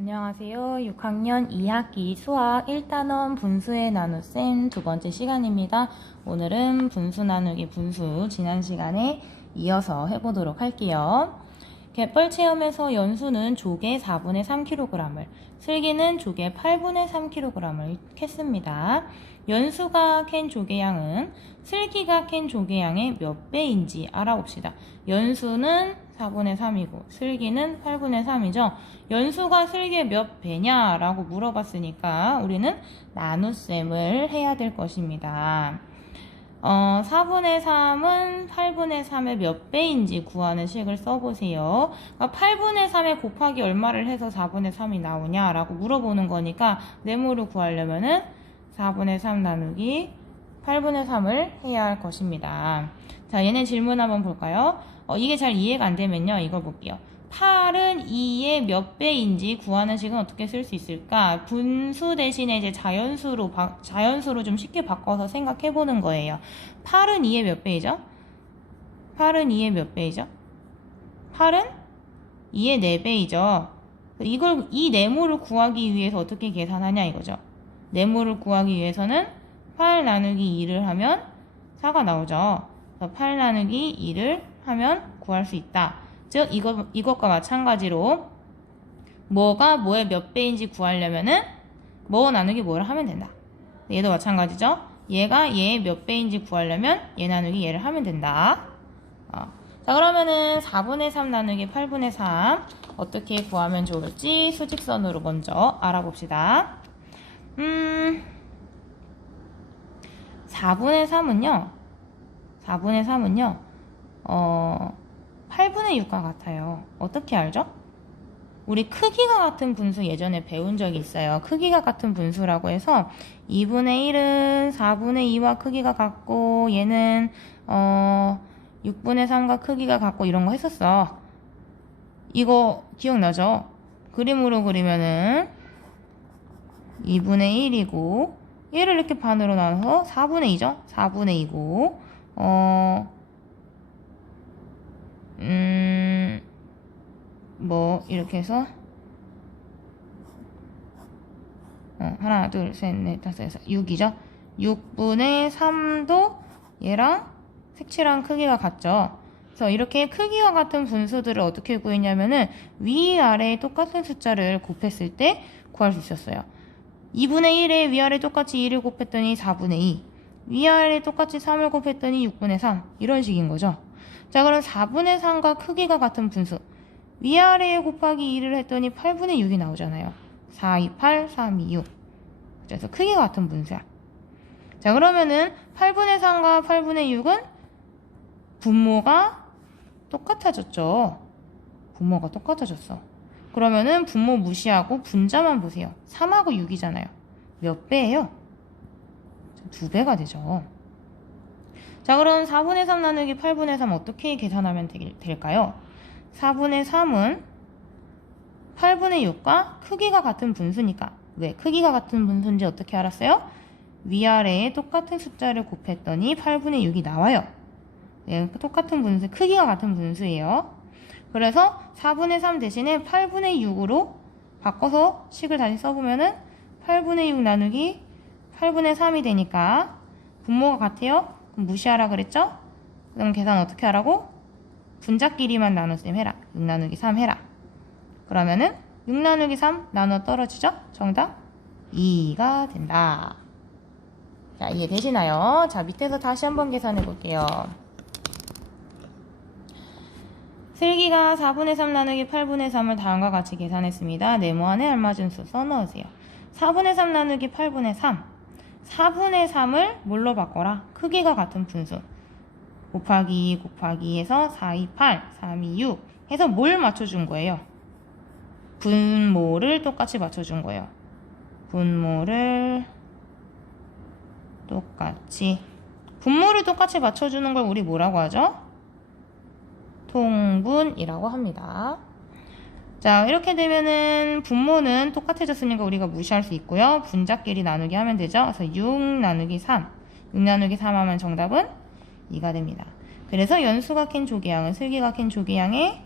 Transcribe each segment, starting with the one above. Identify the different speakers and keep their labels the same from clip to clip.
Speaker 1: 안녕하세요. 6학년 2학기 수학 1단원 분수의 나눗셈 두 번째 시간입니다. 오늘은 분수 나누기 분수 지난 시간에 이어서 해보도록 할게요. 갯벌 체험에서 연수는 조개 4분의 3kg을, 슬기는 조개 8분의 3kg을 캤습니다. 연수가 캔 조개 양은 슬기가 캔 조개 양의 몇 배인지 알아봅시다. 연수는 4분의 3이고 슬기는 8분의 3이죠. 연수가 슬기의 몇 배냐라고 물어봤으니까 우리는 나눗셈을 해야 될 것입니다. 어, 4분의 3은 8분의 3의 몇 배인지 구하는 식을 써보세요. 그러니까 8분의 3에 곱하기 얼마를 해서 4분의 3이 나오냐라고 물어보는 거니까 네모를 구하려면은 4분의 3 나누기 8분의 3을 해야 할 것입니다. 자, 얘네 질문 한번 볼까요? 어, 이게 잘 이해가 안 되면요. 이걸 볼게요. 8은 2의 몇 배인지 구하는 식은 어떻게 쓸 수 있을까? 분수 대신에 이제 자연수로, 바, 자연수로 좀 쉽게 바꿔서 생각해 보는 거예요. 8은 2의 몇 배이죠? 8은 2의 몇 배이죠? 8은 2의 4배이죠. 이걸, 이 네모를 구하기 위해서 어떻게 계산하냐 이거죠. 네모를 구하기 위해서는 8 나누기 2를 하면 4가 나오죠. 그래서 8 나누기 2를 하면 구할 수 있다. 즉 이것, 이것과 마찬가지로 뭐가 뭐의 몇 배인지 구하려면은 뭐 나누기 뭐를 하면 된다. 얘도 마찬가지죠. 얘가 얘의 몇 배인지 구하려면 얘 나누기 얘를 하면 된다. 어. 자 그러면은 4분의 3 나누기 8분의 3 어떻게 구하면 좋을지 수직선으로 먼저 알아봅시다. 음, 4분의 3은요, 4분의 3은요, 어, 8분의 6과 같아요. 어떻게 알죠? 우리 크기가 같은 분수 예전에 배운 적이 있어요. 크기가 같은 분수라고 해서 2분의 1은 4분의 2와 크기가 같고 얘는 어 6분의 3과 크기가 같고 이런 거 했었어. 이거 기억나죠? 그림으로 그리면은 2분의 1이고 얘를 이렇게 반으로 나눠서 4분의 2죠? 4분의 2고 어 음, 뭐, 이렇게 해서, 어, 하나, 둘, 셋, 넷, 다섯, 여섯, 6이죠? 6분의 3도 얘랑 색칠한 크기가 같죠? 그래서 이렇게 크기와 같은 분수들을 어떻게 구했냐면은 위아래 똑같은 숫자를 곱했을 때 구할 수 있었어요. 2분의 1에 위아래 똑같이 2를 곱했더니 4분의 2. 위아래 똑같이 3을 곱했더니 6분의 3. 이런 식인 거죠. 자, 그럼 4분의 3과 크기가 같은 분수. 위아래에 곱하기 2를 했더니 8분의 6이 나오잖아요. 4, 2, 8, 3, 2, 6. 그래서 크기가 같은 분수야. 자, 그러면은 8분의 3과 8분의 6은 분모가 똑같아졌죠. 분모가 똑같아졌어. 그러면은 분모 무시하고 분자만 보세요. 3하고 6이잖아요. 몇 배예요? 두 배가 되죠. 자, 그럼 4분의 3 나누기 8분의 3 어떻게 계산하면 되, 될까요? 4분의 3은 8분의 6과 크기가 같은 분수니까. 왜? 크기가 같은 분수인지 어떻게 알았어요? 위아래에 똑같은 숫자를 곱했더니 8분의 6이 나와요. 네, 똑같은 분수, 크기가 같은 분수예요. 그래서 4분의 3 대신에 8분의 6으로 바꿔서 식을 다시 써보면은 8분의 6 나누기 8분의 3이 되니까 분모가 같아요. 그럼 무시하라 그랬죠? 그럼 계산 어떻게 하라고? 분자끼리만 나눗셈 해라. 6 나누기 3 해라. 그러면은 6 나누기 3 나눠 떨어지죠? 정답 2가 된다. 자, 이해되시나요? 자, 밑에서 다시 한번 계산해 볼게요. 슬기가 4분의 3 나누기 8분의 3을 다음과 같이 계산했습니다. 네모 안에 알맞은 수 써넣으세요. 4분의 3 나누기 8분의 3. 4분의 3을 뭘로 바꿔라? 크기가 같은 분수. 곱하기 2 곱하기 해서 4, 2, 8, 3, 2, 6 해서 뭘 맞춰준 거예요? 분모를 똑같이 맞춰준 거예요. 분모를 똑같이 분모를 똑같이 맞춰주는 걸 우리 뭐라고 하죠? 통분이라고 합니다. 자, 이렇게 되면은 분모는 똑같아졌으니까 우리가 무시할 수 있고요. 분자끼리 나누기 하면 되죠. 그래서 6 나누기 3. 6 나누기 3 하면 정답은 2가 됩니다. 그래서 연수가 캔 조개양은 슬기가 캔 조개양의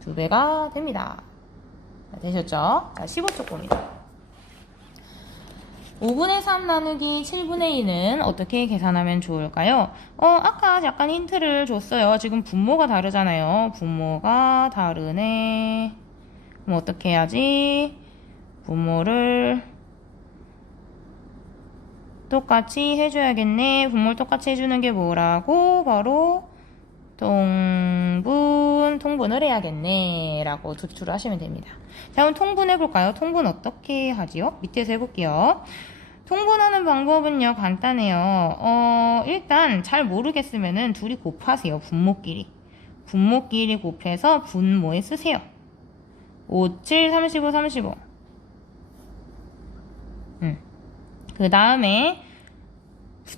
Speaker 1: 두 배가 됩니다. 자, 되셨죠? 자, 15쪽 봅니다. 5분의 3 나누기 7분의 2는 어떻게 계산하면 좋을까요? 어, 아까 약간 힌트를 줬어요. 지금 분모가 다르잖아요. 분모가 다르네. 그럼 어떻게 해야지? 분모를 똑같이 해줘야겠네. 분모를 똑같이 해주는 게 뭐라고? 바로 통분, 통분을 해야겠네. 라고 도출을 하시면 됩니다. 자, 그럼 통분 해볼까요? 통분 어떻게 하지요? 밑에서 해볼게요. 통분하는 방법은요, 간단해요. 어, 일단 잘 모르겠으면은 둘이 곱하세요. 분모끼리. 분모끼리 곱해서 분모에 쓰세요. 5, 7, 35, 35. 음. 그 다음에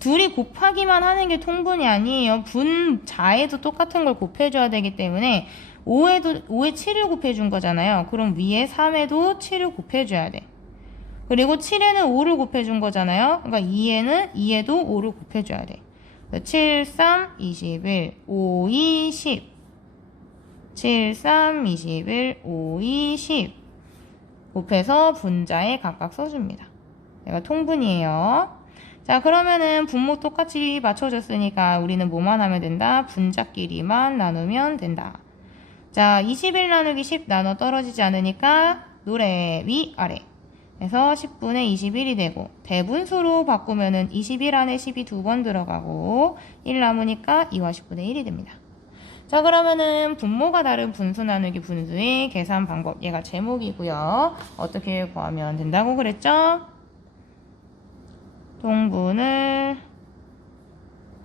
Speaker 1: 둘이 곱하기만 하는 게 통분이 아니에요. 분자에도 똑같은 걸 곱해줘야 되기 때문에 5에도 5에 7을 곱해준 거잖아요. 그럼 위에 3에도 7을 곱해줘야 돼. 그리고 7에는 5를 곱해준 거잖아요. 그러니까 2에는 2에도 5를 곱해줘야 돼. 7, 3, 21, 5, 2, 10. 7, 3, 21, 5, 2, 10. 곱해서 분자에 각각 써줍니다. 얘가 통분이에요. 자, 그러면은 분모 똑같이 맞춰줬으니까 우리는 뭐만 하면 된다? 분자끼리만 나누면 된다. 자, 21 나누기 10 나눠 떨어지지 않으니까 노래 위, 아래. 그래서 10분의 21이 되고 대분수로 바꾸면은 21 안에 10이 두 번 들어가고 1 남으니까 2와 10분의 1이 됩니다. 자 그러면은 분모가 다른 분수 나누기 분수의 계산 방법 얘가 제목이고요. 어떻게 구하면 된다고 그랬죠? 통분을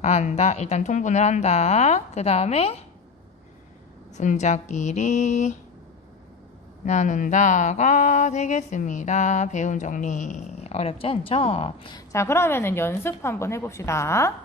Speaker 1: 한다. 일단 통분을 한다. 그 다음에 분자끼리 나눈다가 되겠습니다. 배운 정리 어렵지 않죠? 자 그러면은 연습 한번 해봅시다.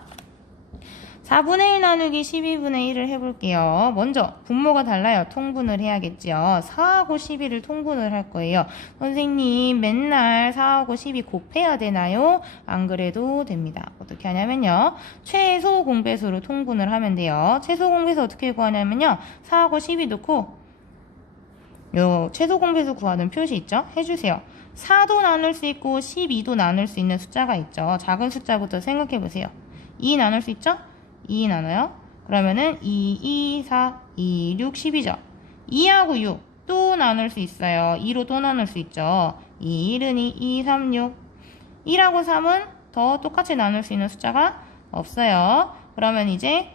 Speaker 1: 4분의 1 나누기 12분의 1을 해볼게요. 먼저 분모가 달라요. 통분을 해야겠죠. 4하고 12를 통분을 할 거예요. 선생님 맨날 4하고 12 곱해야 되나요? 안 그래도 됩니다. 어떻게 하냐면요. 최소 공배수로 통분을 하면 돼요. 최소 공배수 어떻게 구하냐면요. 4하고 12 넣고 요 최소 공배수 구하는 표시 있죠? 해주세요. 4도 나눌 수 있고 12도 나눌 수 있는 숫자가 있죠. 작은 숫자부터 생각해 보세요. 2 나눌 수 있죠? 2 나눠요. 그러면은 2, 2, 4, 2, 6, 10이죠. 2하고 6 또 나눌 수 있어요. 2로 또 나눌 수 있죠. 2, 1은 2, 2, 3, 6. 1하고 3은 더 똑같이 나눌 수 있는 숫자가 없어요. 그러면 이제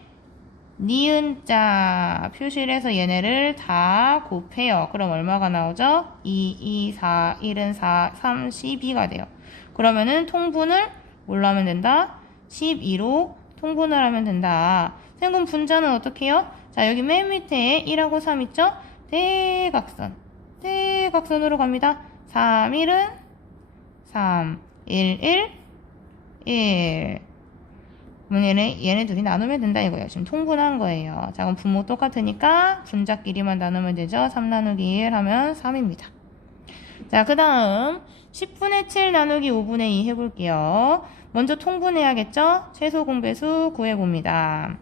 Speaker 1: 니은자 표시를 해서 얘네를 다 곱해요. 그럼 얼마가 나오죠? 2, 2, 4, 1은 4, 3, 12가 돼요. 그러면은 통분을 뭘로 하면 된다? 12로 통분을 하면 된다. 생분 분자는 어떻게 해요? 자, 여기 맨 밑에 1하고 3 있죠? 대각선. 대각선으로 갑니다. 3, 1은 3, 1, 1, 1. 그럼 얘네, 얘네 둘이 나누면 된다 이거예요. 지금 통분한 거예요. 자, 그럼 분모 똑같으니까 분자끼리만 나누면 되죠. 3 나누기 1 하면 3입니다. 자, 그 다음 10분의 7 나누기 5분의 2 해볼게요. 먼저 통분해야겠죠? 최소 공배수 구해봅니다.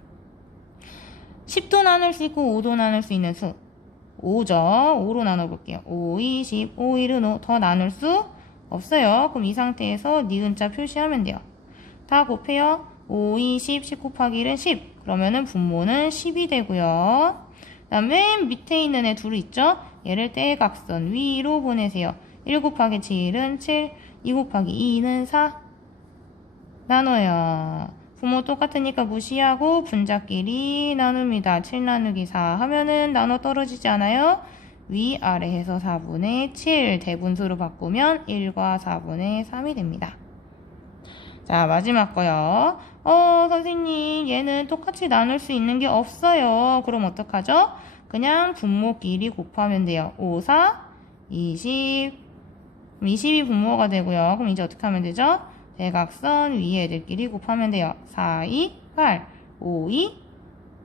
Speaker 1: 10도 나눌 수 있고 5도 나눌 수 있는 수. 5죠. 5로 나눠볼게요. 5, 2, 10, 5, 1은 5. 더 나눌 수 없어요. 그럼 이 상태에서 니은자 표시하면 돼요. 다 곱해요. 5, 2, 10, 10 곱하기 1은 10. 그러면은 분모는 10이 되고요. 그 다음 맨 밑에 있는 애둘 있죠? 얘를 대각선 위로 보내세요. 1 곱하기 7은 7, 2 곱하기 2는 4. 나눠요. 부모 똑같으니까 무시하고 분자끼리 나눕니다. 7 나누기 4 하면은 나눠 떨어지지 않아요? 위 아래 해서 4분의 7 대분수로 바꾸면 1과 4분의 3이 됩니다. 자 마지막 거요. 어 선생님 얘는 똑같이 나눌 수 있는 게 없어요. 그럼 어떡하죠? 그냥 분모끼리 곱하면 돼요. 5, 4, 20 20이 분모가 되고요. 그럼 이제 어떻게 하면 되죠? 대각선 위에 애들끼리 곱하면 돼요. 4, 2, 8, 5, 2,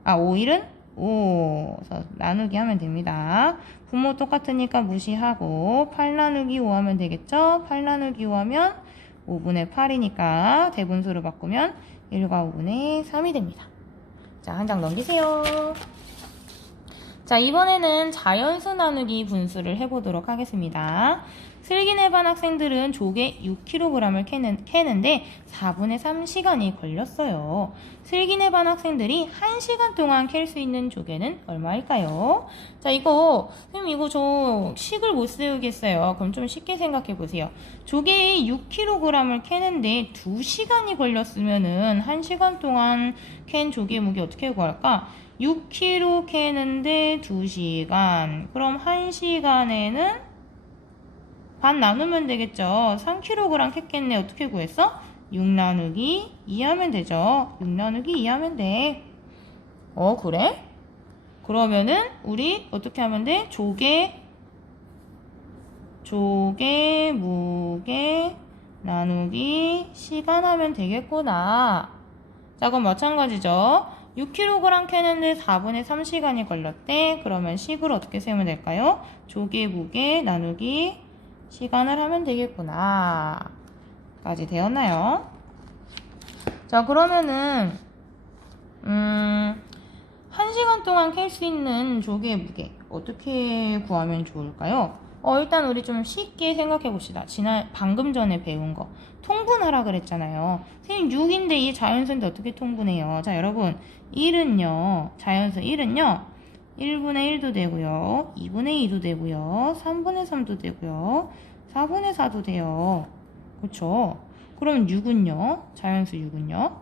Speaker 1: 아, 5, 1은 5. 그래서 나누기 하면 됩니다. 분모 똑같으니까 무시하고 8 나누기 5 하면 되겠죠? 8 나누기 5 하면 5분의 8이니까 대분수로 바꾸면 1과 5분의 3이 됩니다. 자, 한 장 넘기세요. 자, 이번에는 자연수 나누기 분수를 해보도록 하겠습니다. 슬기내반 학생들은 조개 6kg을 캐는, 캐는데 4분의 3 시간이 걸렸어요. 슬기내반 학생들이 1시간 동안 캘 수 있는 조개는 얼마일까요? 자, 이거, 선생님 이거 저 식을 못 세우겠어요. 그럼 좀 쉽게 생각해 보세요. 조개 6kg을 캐는데 2시간이 걸렸으면은 1시간 동안 캔 조개 무게 어떻게 구할까? 6kg 캐는데 2시간. 그럼 1시간에는 반 나누면 되겠죠. 3kg 캤겠네. 어떻게 구했어? 6 나누기 2 하면 되죠. 6 나누기 2 하면 돼. 어, 그래? 그러면은 우리 어떻게 하면 돼? 조개 조개 무게 나누기 시간 하면 되겠구나. 자, 그럼 마찬가지죠. 6kg 캐는데 4분의 3시간이 걸렸대. 그러면 식을 어떻게 세우면 될까요? 조개 무게 나누기 시간을 하면 되겠구나. 까지 되었나요? 자, 그러면은, 음, 1시간 동안 캘 수 있는 조개 무게 어떻게 구하면 좋을까요? 어, 일단 우리 좀 쉽게 생각해 봅시다. 지난, 방금 전에 배운 거. 통분하라 그랬잖아요. 선생님 6인데 이 자연수인데 어떻게 통분해요? 자, 여러분. 1은요, 자연수 1은요, 1분의 1도 되고요, 2분의 2도 되고요, 3분의 3도 되고요, 4분의 4도 돼요. 그렇죠? 그럼 6은요, 자연수 6은요,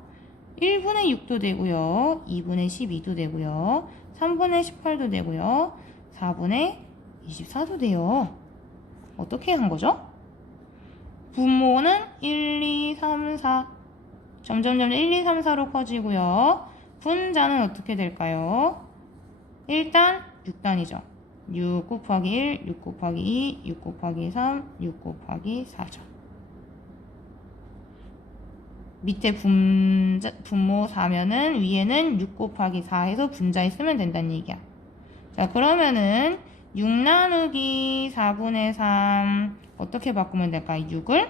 Speaker 1: 1분의 6도 되고요, 2분의 12도 되고요, 3분의 18도 되고요, 4분의 24도 돼요. 어떻게 한 거죠? 분모는 1, 2, 3, 4. 점점점 1, 2, 3, 4로 커지고요. 분자는 어떻게 될까요? 일단 6단이죠. 6 곱하기 1, 6 곱하기 2, 6 곱하기 3, 6 곱하기 4죠. 밑에 분자, 분모 4면은 위에는 6 곱하기 4 해서 분자에 쓰면 된다는 얘기야. 자, 그러면은 6 나누기 4분의 3 어떻게 바꾸면 될까요? 6을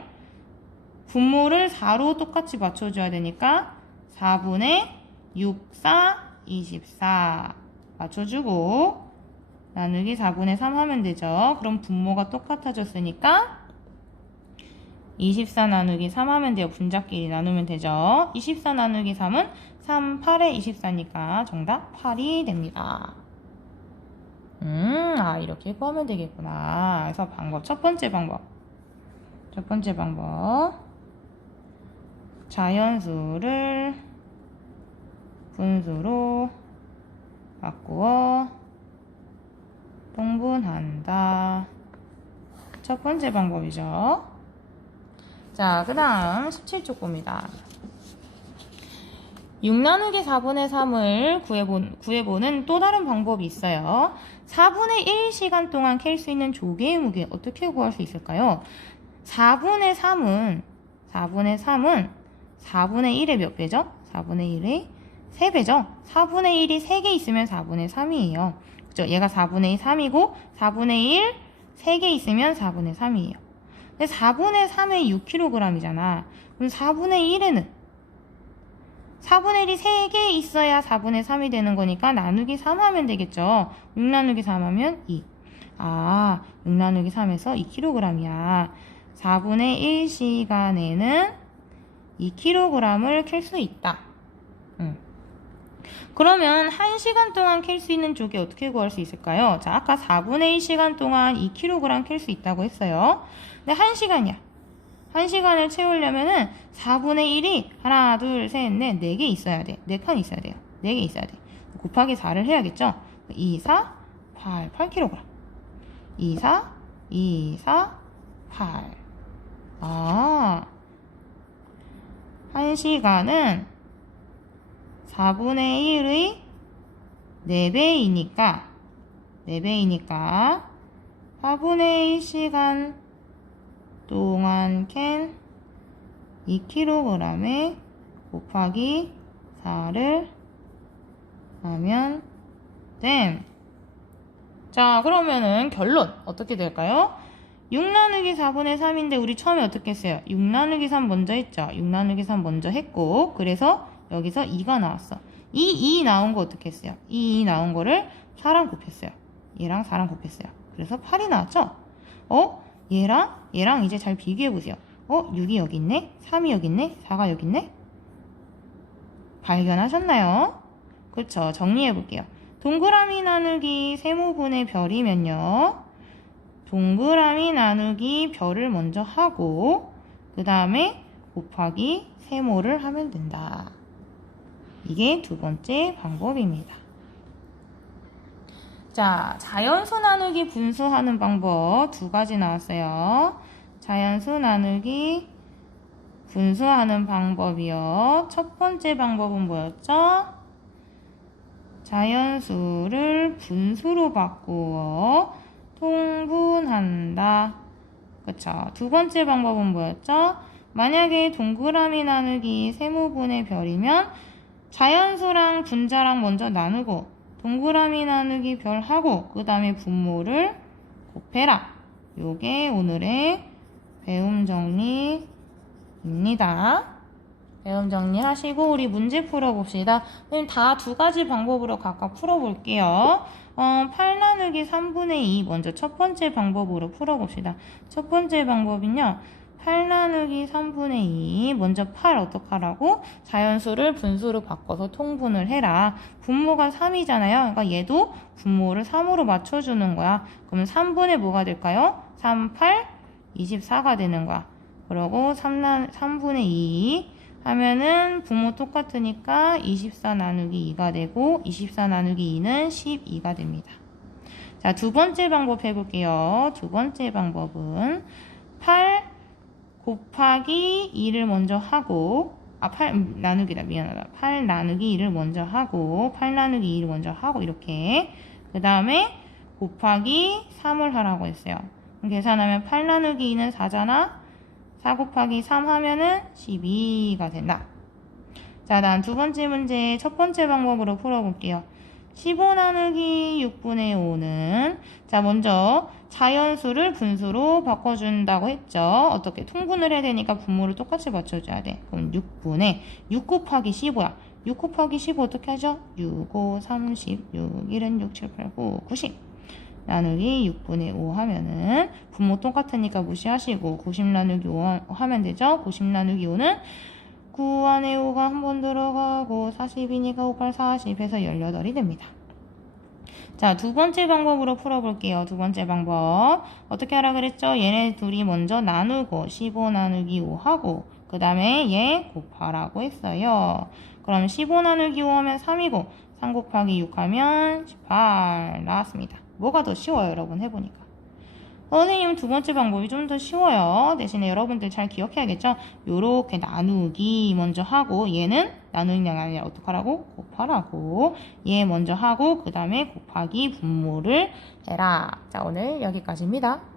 Speaker 1: 분모를 4로 똑같이 맞춰줘야 되니까 4분의 6, 4, 24 맞춰주고 나누기 4분의 3 하면 되죠. 그럼 분모가 똑같아졌으니까 24 나누기 3 하면 돼요. 분자끼리 나누면 되죠. 24 나누기 3은 3, 8에 24니까 정답 8이 됩니다. 음, 아, 이렇게 구하면 되겠구나. 그래서 방법, 첫 번째 방법. 첫 번째 방법. 자연수를 분수로 바꾸어 통분한다. 첫 번째 방법이죠. 자, 그 다음 17쪽 봅니다. 6 나누기 4분의 3을 구해본, 구해보는 또 다른 방법이 있어요. 4분의 1 시간 동안 캘 수 있는 조개의 무게 어떻게 구할 수 있을까요? 4분의 3은 4분의 3은 4분의 1의 몇 배죠? 4분의 1의 3배죠? 4분의 1이 3개 있으면 4분의 3이에요. 그죠? 얘가 4분의 3이고 4분의 1 3개 있으면 4분의 3이에요. 근데 4분의 3의 6kg이잖아. 그럼 4분의 1에는 4분의 1이 3개 있어야 4분의 3이 되는 거니까 나누기 3 하면 되겠죠. 6 나누기 3 하면 2. 아, 6 나누기 3에서 2kg이야. 4분의 1 시간에는 2kg을 캘 수 있다. 음. 그러면 1시간 동안 캘 수 있는 조개 어떻게 구할 수 있을까요? 자, 아까 4분의 1시간 동안 2kg 캘 수 있다고 했어요. 근데 1시간이야. 1시간을 채우려면은 4분의 1이 하나, 둘, 셋, 넷, 4개 있어야 돼. 4칸 있어야 돼요. 4개 있어야 돼. 곱하기 4를 해야겠죠? 2, 4, 8, 8kg. 2, 4, 2, 4, 8. 아. 1시간은 4분의 1의 4배이니까 4배이니까 4분의 1시간 동안 캔 2kg에 곱하기 4를 하면 됨. 자, 그러면은 결론 어떻게 될까요? 6 나누기 4분의 3인데 우리 처음에 어떻게 했어요? 6 나누기 3 먼저 했죠. 6 나누기 3 먼저 했고 그래서 여기서 2가 나왔어. 이 2 나온 거 어떻게 했어요? 이 2 나온 거를 4랑 곱했어요. 얘랑 4랑 곱했어요. 그래서 8이 나왔죠? 어? 얘랑 얘랑 이제 잘 비교해 보세요. 어? 6이 여기 있네? 3이 여기 있네? 4가 여기 있네? 발견하셨나요? 그렇죠. 정리해 볼게요. 동그라미 나누기 세모분의 별이면요. 동그라미 나누기 별을 먼저 하고 그 다음에 곱하기 세모를 하면 된다. 이게 두 번째 방법입니다. 자, 자연수 나누기 분수하는 방법 두 가지 나왔어요. 자연수 나누기 분수하는 방법이요. 첫 번째 방법은 뭐였죠? 자연수를 분수로 바꾸어 통분한다. 그쵸. 두 번째 방법은 뭐였죠? 만약에 동그라미 나누기 세모분의 별이면 자연수랑 분자랑 먼저 나누고 동그라미 나누기 별하고 그 다음에 분모를 곱해라. 요게 오늘의 배움 정리입니다. 배움 정리하시고 우리 문제 풀어봅시다. 다두 가지 방법으로 각각 풀어볼게요. 어, 8 나누기 3분의 2 먼저 첫 번째 방법으로 풀어봅시다. 첫 번째 방법은요. 8 나누기 3분의 2 먼저 8 어떡하라고? 자연수를 분수로 바꿔서 통분을 해라. 분모가 3이잖아요. 그러니까 얘도 분모를 3으로 맞춰주는 거야. 그러면 3분의 뭐가 될까요? 3, 8, 24가 되는 거야. 그러고 3, 나, 3분의 2 하면은 분모 똑같으니까 24 나누기 2가 되고 24 나누기 2는 12가 됩니다. 자, 두 번째 방법 해볼게요. 두 번째 방법은 8 곱하기 2를 먼저 하고 아, 8 음, 나누기다. 미안하다. 8 나누기 2를 먼저 하고 8 나누기 2를 먼저 하고 이렇게 그 다음에 곱하기 3을 하라고 했어요. 그럼 계산하면 8 나누기 2는 4잖아. 4 곱하기 3 하면은 12가 된다. 자, 다음 두 번째 문제 첫 번째 방법으로 풀어볼게요. 15 나누기 6분의 5는 자 먼저 자연수를 분수로 바꿔준다고 했죠. 어떻게 통분을 해야 되니까 분모를 똑같이 맞춰줘야 돼. 그럼 6분의 6 곱하기 15야. 6 곱하기 15 어떻게 하죠? 6, 5, 30, 6, 1은 6, 7, 8, 9, 90 나누기 6분의 5 하면은 분모 똑같으니까 무시하시고 90 나누기 5 하면 되죠. 90 나누기 5는 9 안에 5가 한 번 들어가고 40이니까 5, 8, 40에서 18이 됩니다. 자, 두 번째 방법으로 풀어볼게요. 두 번째 방법. 어떻게 하라 그랬죠? 얘네 둘이 먼저 나누고 15 나누기 5 하고 그 다음에 얘 곱하라고 했어요. 그럼 15 나누기 5 하면 3이고 3 곱하기 6 하면 18 나왔습니다. 뭐가 더 쉬워요, 여러분 해보니까. 선생님 두 번째 방법이 좀 더 쉬워요. 대신에 여러분들 잘 기억해야겠죠? 요렇게 나누기 먼저 하고 얘는 나누는 게 아니라 어떡하라고? 곱하라고. 얘 먼저 하고 그 다음에 곱하기 분모를 해라. 자 오늘 여기까지입니다.